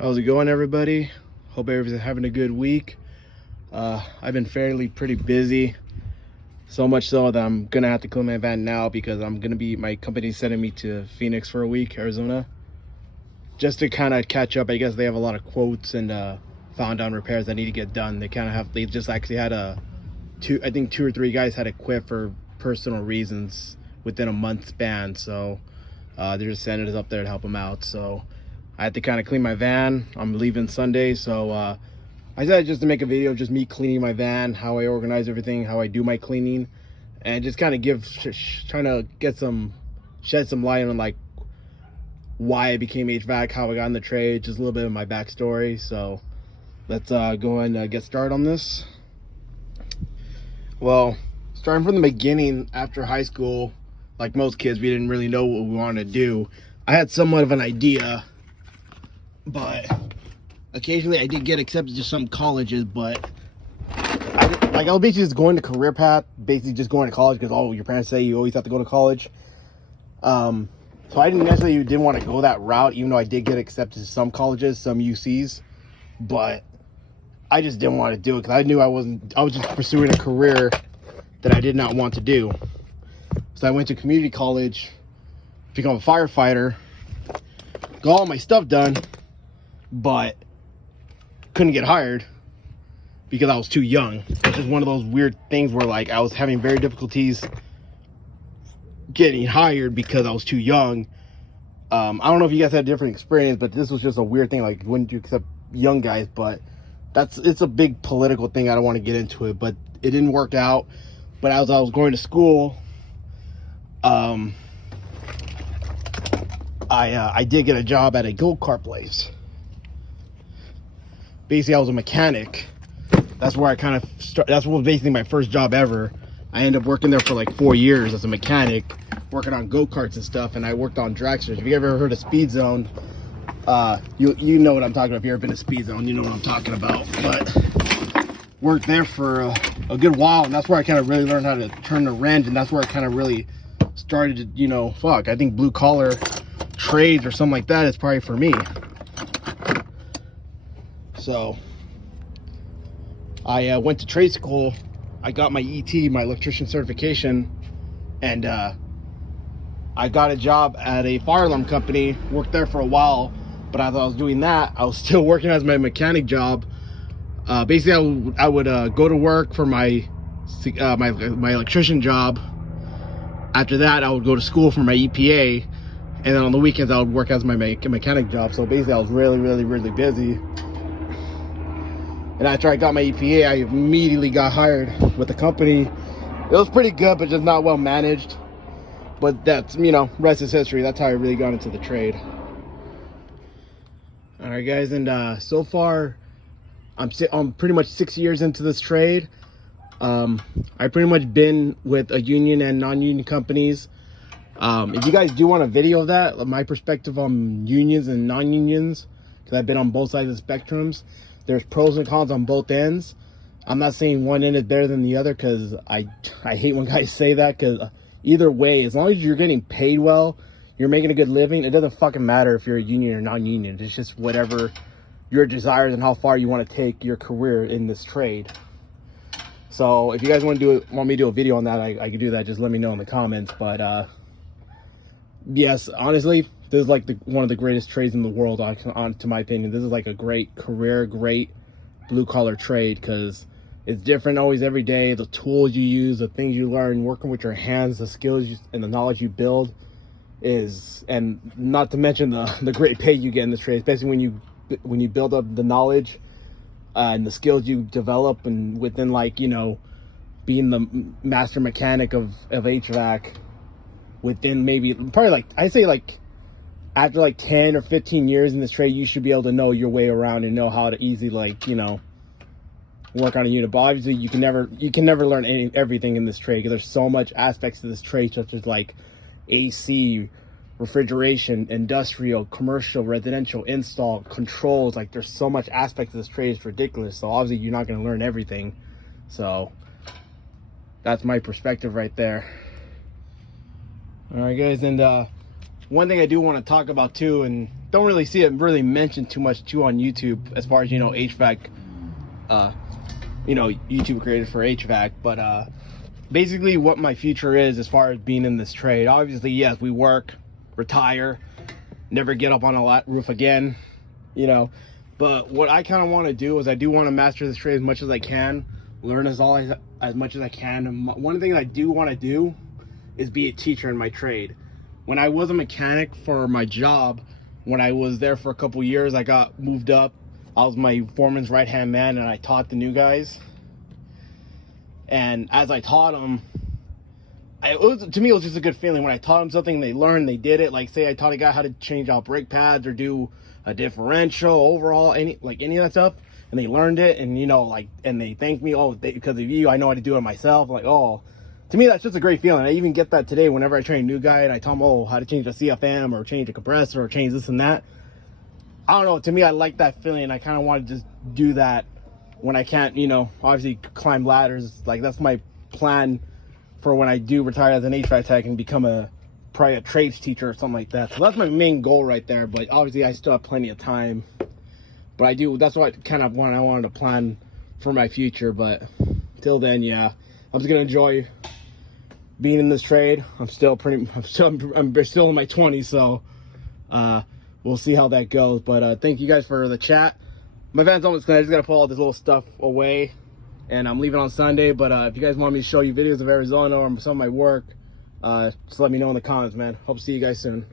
How's it going, everybody? Hope everybody's having a good week. I've been pretty busy, so much so that I'm gonna have to clean my van now because my company's sending me to Phoenix for a week, Arizona, just to kind of catch up. I guess they have a lot of quotes and found on repairs that need to get done. They just actually had two or three guys had to quit for personal reasons within a month span, so they're just sending us up there to help them out. So I had to kind of clean my van. I'm leaving Sunday, so I decided just to make a video, just me cleaning my van, how I organize everything, how I do my cleaning, and just kind of trying to shed some light on like why I became HVAC, how I got in the trade, just a little bit of my backstory. So let's go and get started on this. Well, starting from the beginning, after high school, like most kids, we didn't really know what we wanted to do. I had somewhat of an idea, but occasionally I did get accepted to some colleges, but I was basically just going to career path, basically just going to college because your parents say you always have to go to college. So I didn't want to go that route, even though I did get accepted to some colleges, some UCs, but I just didn't want to do it because I knew I was just pursuing a career that I did not want to do. So I went to community college, become a firefighter, got all my stuff done, but couldn't get hired because I was too young. It's just one of those weird things where like I was having very difficulties getting hired because I was too young. I don't know if you guys had a different experience, but this was just a weird thing. Like, wouldn't you accept young guys? But it's a big political thing. I don't want to get into it, but it didn't work out. But as I was going to school, I did get a job at a go-kart place. Basically, I was a mechanic. That's where I kind of that's what was basically my first job ever. I ended up working there for like 4 years as a mechanic, working on go-karts and stuff, and I worked on dragsters. If you ever heard of Speed Zone, you know what I'm talking about. If you've ever been to Speed Zone, you know what I'm talking about. But worked there for a good while, and that's where I kind of really learned how to turn the wrench, and that's where I kind of really started to, I think blue collar trades or something like that is probably for me. So I went to trade school. I got my ET, my electrician certification, and I got a job at a fire alarm company, worked there for a while. But as I was doing that, I was still working as my mechanic job. Basically, I would go to work for my electrician job. After that, I would go to school for my EPA, and then on the weekends I would work as my mechanic job. So basically, I was really busy. And after I got my EPA, I immediately got hired with the company. It was pretty good, but just not well managed. But that's, rest is history. That's how I really got into the trade. All right, guys, and so far, I'm pretty much 6 years into this trade. I've pretty much been with a union and non-union companies. If you guys do want a video of that, my perspective on unions and non-unions, because I've been on both sides of the spectrums, there's pros and cons on both ends. I'm not saying one end is better than the other, because I hate when guys say that, because either way, as long as you're getting paid well, you're making a good living, it doesn't fucking matter if you're a union or non-union. It's just whatever your desires and how far you want to take your career in this trade. So if you guys want me to do a video on that, I can do that. Just let me know in the comments. But yes, honestly, this is like one of the greatest trades in the world, to my opinion. This is like a great career, great blue collar trade, because it's different always every day. The tools you use, the things you learn, working with your hands, the skills and the knowledge you build and not to mention the great pay you get in this trade, especially when you build up the knowledge and the skills you develop, and within being the master mechanic of HVAC within probably I'd say after 10 or 15 years in this trade, you should be able to know your way around and know how to easily work on a unit. But obviously you can never learn everything in this trade, because there's so much aspects to this trade, such as AC, refrigeration, industrial, commercial, residential, install, controls. There's so much aspect to this trade, it's ridiculous. So obviously you're not going to learn everything. So that's my perspective right there. All right, guys, and one thing I do want to talk about too, and don't really see it really mentioned too much too on YouTube, as far as, you know, HVAC, you know, YouTube created for HVAC, but basically what my future is as far as being in this trade. Obviously, yes, we work, retire, never get up on a roof again, you know. But what I kind of want to do is I do want to master this trade as much as I can, learn as much as I can. And one thing I do want to do is be a teacher in my trade. When I was a mechanic for my job, when I was there for a couple years, I got moved up. I was my foreman's right-hand man, and I taught the new guys. And as I taught them, to me, it was just a good feeling. When I taught them something, they learned, they did it. Like, say I taught a guy how to change out brake pads or do a differential, overhaul, any of that stuff, and they learned it, and, you know, like, and they thanked me, oh, because of you, I know how to do it myself. Like, oh, to me, that's just a great feeling. I even get that today whenever I train a new guy and I tell him, oh, how to change a CFM or change a compressor or change this and that. I don't know, to me, I like that feeling. I kind of want to just do that when I can't, you know, obviously climb ladders. Like, that's my plan for when I do retire as an HVAC tech and become probably a trades teacher or something like that. So that's my main goal right there. But obviously I still have plenty of time. But that's what kind of what I wanted to plan for my future. But till then, yeah, I'm just gonna enjoy being in this trade. I'm still in my 20s, so we'll see how that goes. But thank you guys for the chat. My van's almost clean. I just gotta pull all this little stuff away, and I'm leaving on Sunday. But if you guys want me to show you videos of Arizona or some of my work, just let me know in the comments, man. Hope to see you guys soon.